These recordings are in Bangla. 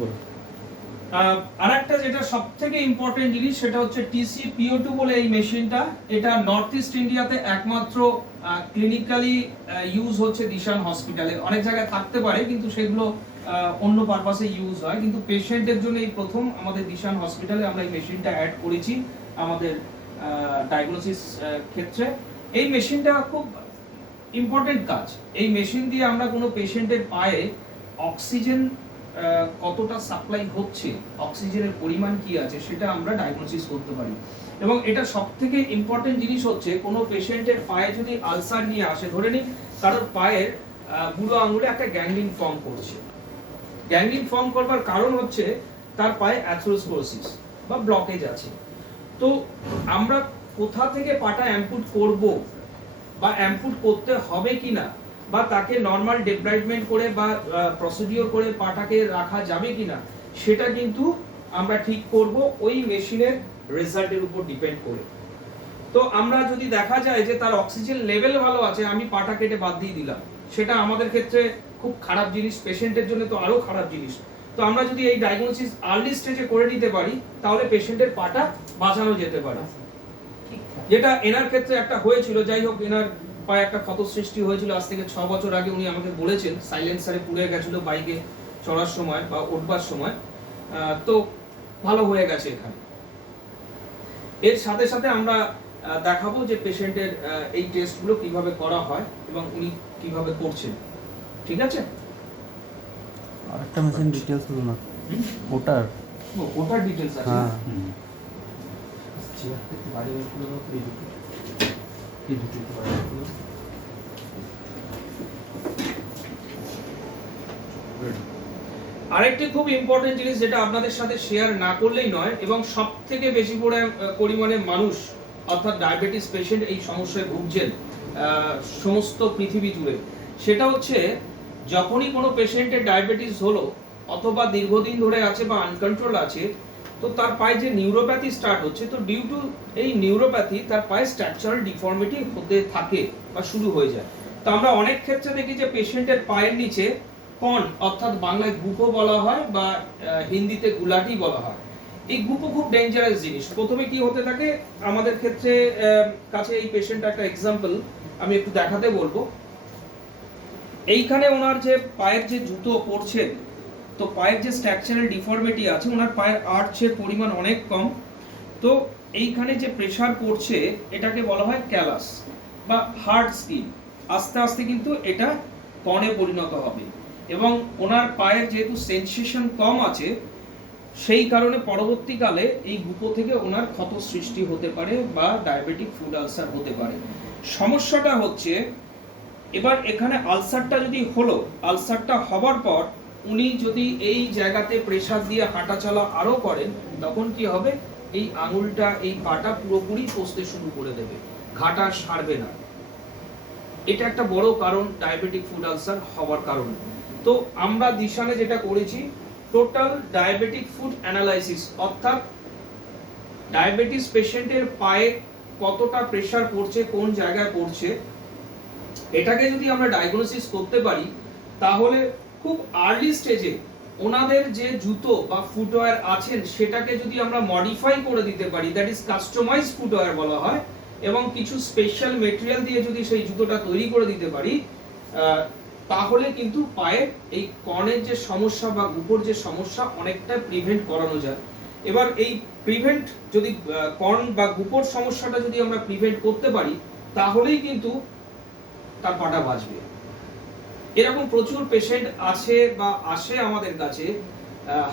বলো। আরেকটা যেটা সবথেকে ইম্পর্টেন্ট জিনিস সেটা হচ্ছে TCPO2 বলে এই মেশিনটা। এটা নর্থ ইস্ট ইন্ডিয়াতে একমাত্র ক্লিনিক্যালি ইউজ হচ্ছে দিশান হসপিটালে। অনেক জায়গায় থাকতে পারে কিন্তু সেগুলো অন্য পারপাসে ইউজ হয়, কিন্তু পেশেন্টের জন্য এই প্রথম আমাদের দিশান হসপিটালে আমরা এই মেশিনটা অ্যাড করেছি আমাদের ডায়াগনোসিস ক্ষেত্রে। এই মেশিনটা খুব ইম্পর্টেন্ট কাজ। এই মেশিন দিয়ে আমরা কোনো পেশেন্টের পায়ে অক্সিজেন কতটা সাপ্লাই হচ্ছে, অক্সিজেনের পরিমাণ কি আছে সেটা আমরা ডায়াগনোসিস করতে পারি। এবং এটা সবথেকে ইম্পর্টেন্ট জিনিস হচ্ছে কোনো পেশেন্টের পায়ে যদি আলসার নিয়ে আসে, ধরে নিন কারোর পায়ের বুড়ো আঙুলে একটা গ্যাংগ্রিন ফর্ম করছে। গ্যাংগ্রিন ফর্ম করবার কারণ হচ্ছে তার পায়ে অ্যাথেরোস্ক্লেরোসিস বা ব্লকেজ আছে। তো আমরা কোথা থেকে পাটা অ্যাম্পুট করব বা অ্যাম্পুট করতে হবে কিনা, বা তাকে নর্মাল ডেব্রাইডমেন্ট করে বা প্রসিডিওর করে পাটাকে রাখা যাবে কিনা, সেটা কিন্তু আমরা ঠিক করব ওই মেশিনের রেজাল্টের উপর ডিপেন্ড করে। তো আমরা যদি দেখা যায় যে তার অক্সিজেন লেভেল ভালো আছে, আমি পাটা কেটে বাদ দিয়ে দিলাম, সেটা আমাদের ক্ষেত্রে খুব খারাপ জিনিস, পেশেন্টের জন্য তো আরো খারাপ জিনিস। তো আমরা যদি এই ডায়াগনোসিস আর্লি স্টেজে করে নিতে পারি তাহলে পেশেন্টের পাটা বাঁচানো যেতে পারে। যেটা এনার ক্ষেত্রে একটা হয়েছিল, যাই হোক, এনার পায়ে একটা ক্ষত সৃষ্টি হয়েছিল আজ থেকে 6 বছর আগে। উনি আমাকে বলেছেন সাইলেন্সারে পুড়ে গেছিল বাইকে চড়ার সময় বা উঠবার সময়, তো ভালো হয়ে গেছে এখানে। এর সাথে সাথে আমরা দেখাবো যে পেশেন্টের এই টেস্টগুলো কিভাবে করা হয় এবং উনি কিভাবে করছেন। ঠিক আছে? আরেকটা মেশিন ডিটেইলস বলো না। ওটার ডিটেইলস আছে। হ্যাঁ। আরেকটি খুব ইম্পর্টেন্ট জিনিস যেটা আপনাদের সাথে শেয়ার না করলেই নয়, এবং সব থেকে বেশি পরিমাণে মানুষ অর্থাৎ ডায়াবেটিস পেশেন্ট এই সমস্যায় ভুগছেন সমস্ত পৃথিবী জুড়ে, সেটা হচ্ছে যখনই কোনো পেশেন্টের ডায়াবেটিস হলো অথবা দীর্ঘদিন ধরে আছে বা আনকন্ট্রোল আছে, তো তার পায়ে যে নিউরোপ্যাথি স্টার্ট হচ্ছে, তো ডিউ টু এই নিউরোপ্যাথি তার পায়ে স্ট্রাকচারাল ডিফর্মিটি হতে থাকে বা শুরু হয়ে যায়। তো আমরা অনেক ক্ষেত্রে দেখি যে পেশেন্টের পায়ের নিচে কন অর্থাৎ বাংলায় গুপো বলা হয় বা হিন্দিতে গুলাটি বলা হয়। এই গুপো খুব ডেঞ্জারাস জিনিস। প্রথমে কি হতে থাকে আমাদের ক্ষেত্রে, কাছে এই পেশেন্ট একটা এক্সাম্পল আমি একটু দেখাতে বলবো। এইখানে ওনার যে পায়ের যে জুতো পরছেন, তো পায়ের যে স্ট্রাকচারাল ডিফর্মিটি আছে, ওনার পায়ের আর্চের পরিমাণ অনেক কম। তো এইখানে যে প্রেসার পড়ছে এটাকে বলা হয় ক্যালাস বা হার্ড স্কিন। আস্তে আস্তে কিন্তু এটা কনে পরিণত হবে, এবং ওনার পায়ের যেহেতু সেন্সেশন কম আছে সেই কারণে পরবর্তীকালে এই গুপো থেকে ওনার ক্ষত সৃষ্টি হতে পারে বা ডায়াবেটিক ফুড আলসার হতে পারে। সমস্যাটা হচ্ছে এবার এখানে আলসারটা যদি হলো, আলসারটা হবার পর উনি যদি এই জায়গাতে প্রেসার দিয়ে হাঁটা চলা আরো করেন, তখন কি হবে, এই আঙুলটা এই পাটা পুরোপুরি পচতে শুরু করে দেবে, ঘাটা সারবে না। এটা একটা বড় কারণ ডায়াবেটিক ফুড আলসার হওয়ার কারণ। তো আমরা দিশানে যেটা করেছি, টোটাল ডায়াবেটিক ফুড অ্যানালাইসিস, অর্থাৎ ডায়াবেটিস পেশেন্টের পায়ে কতটা প্রেসার পড়ছে, কোন জায়গায় পড়ছে, এটাকে যদি আমরা ডায়াগনোসিস করতে পারি তাহলে খুব আর্লি স্টেজে ওনাদের যে জুতো বা ফুটওয়্যার আছেন সেটাকে যদি আমরা মডিফাই করে দিতে পারি, দ্যাট ইজ কাস্টমাইজ ফুটওয়্যার বলা হয়, এবং কিছু স্পেশাল মেটেরিয়াল দিয়ে যদি সেই জুতোটা তৈরি করে দিতে পারি, তাহলে কিন্তু পায়ের এই কর্নের যে সমস্যা বা গুপোর যে সমস্যা অনেকটা প্রিভেন্ট করানো যায়। এবার এই প্রিভেন্ট যদি কর্ন বা গুপোর সমস্যাটা যদি আমরা প্রিভেন্ট করতে পারি তাহলেই কিন্তু তার পাটা বাঁচবে। এরকম প্রচুর পেশেন্ট আছে বা আসে আমাদের কাছে,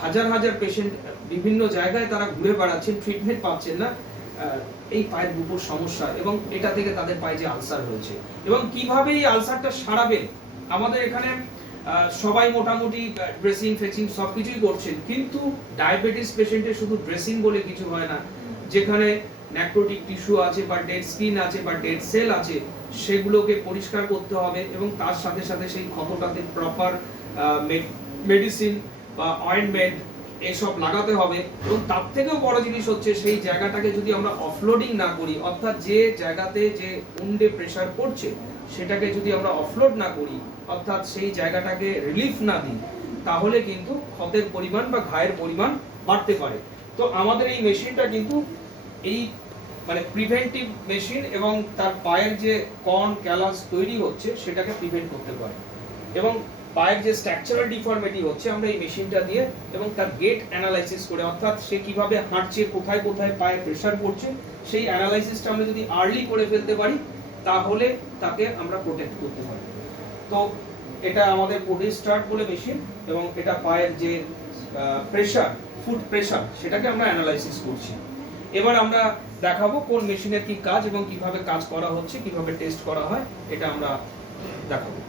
হাজার হাজার পেশেন্ট বিভিন্ন জায়গায় তারা ঘুরে বেড়াচ্ছেন, ট্রিটমেন্ট পাচ্ছেন না এই পায়ের গুপোর সমস্যা, এবং এটা থেকে তাদের পায়ে যে আলসার হয়েছে। এবং কিভাবে এই আলসারটা সারাবে, আমাদের এখানে সবাই মোটামুটি ড্রেসিং ফেসিং সবকিছুই করছেন, কিন্তু ডায়াবেটিস পেশেন্টের শুধু ড্রেসিং বলে কিছু হয় না। যেখানে নেক্রোটিক টিস্যু আছে বা ডেড স্কিন আছে বা ডেড সেল আছে, সেগুলোকে পরিষ্কার করতে হবে, এবং তার সাথে সাথে সেই ক্ষতটাতে প্রপার মেডিসিন বা অয়েন্টমেন্ট এসব লাগাতে হবে। এবং তার থেকেও বড় জিনিস হচ্ছে সেই জায়গাটাকে যদি আমরা অফলোডিং না করি, অর্থাৎ যে জায়গাতে যে উন্ডে প্রেসার পড়ছে সেটাকে যদি আমরা অফলোড না করি, অর্থাৎ সেই জায়গাটাকে রিলিফ না দিই, তাহলে কিন্তু ক্ষতের পরিমাণ বা ঘায়ের পরিমাণ বাড়তে পারে। তো আমাদের এই মেশিনটা কিন্তু এই মানে প্রিভেন্টিভ মেশিন এবং তার পায়ের যে কর্ন ক্যালাস তৈরি হচ্ছে সেটাকে প্রিভেন্ট করতে পারে। এবং পায়ের যে স্ট্রাকচারাল ডিফর্মিটি হচ্ছে আমরা এই মেশিনটা দিয়ে এবং তার গেট অ্যানালাইসিস করে, অর্থাৎ সে কিভাবে হাঁটছে, কোথায় কোথায় পায়ে প্রেসার পড়ছে, সেই অ্যানালাইসিসটা আমরা যদি আর্লি করে ফেলতে পারি তাহলে তাকে আমরা প্রোটেক্ট করতে পারি। তো এটা আমাদের বডি স্টার্ট বলে মেশিন, এবং এটা পায়ের যে প্রেসার, ফুট প্রেসার, সেটাকে আমরা অ্যানালাইসিস করছি। এবার আমরা দেখাবো কোন মেশিনের কি কাজ এবং কিভাবে কাজ করা হচ্ছে, কিভাবে টেস্ট করা হয়, এটা আমরা দেখাবো।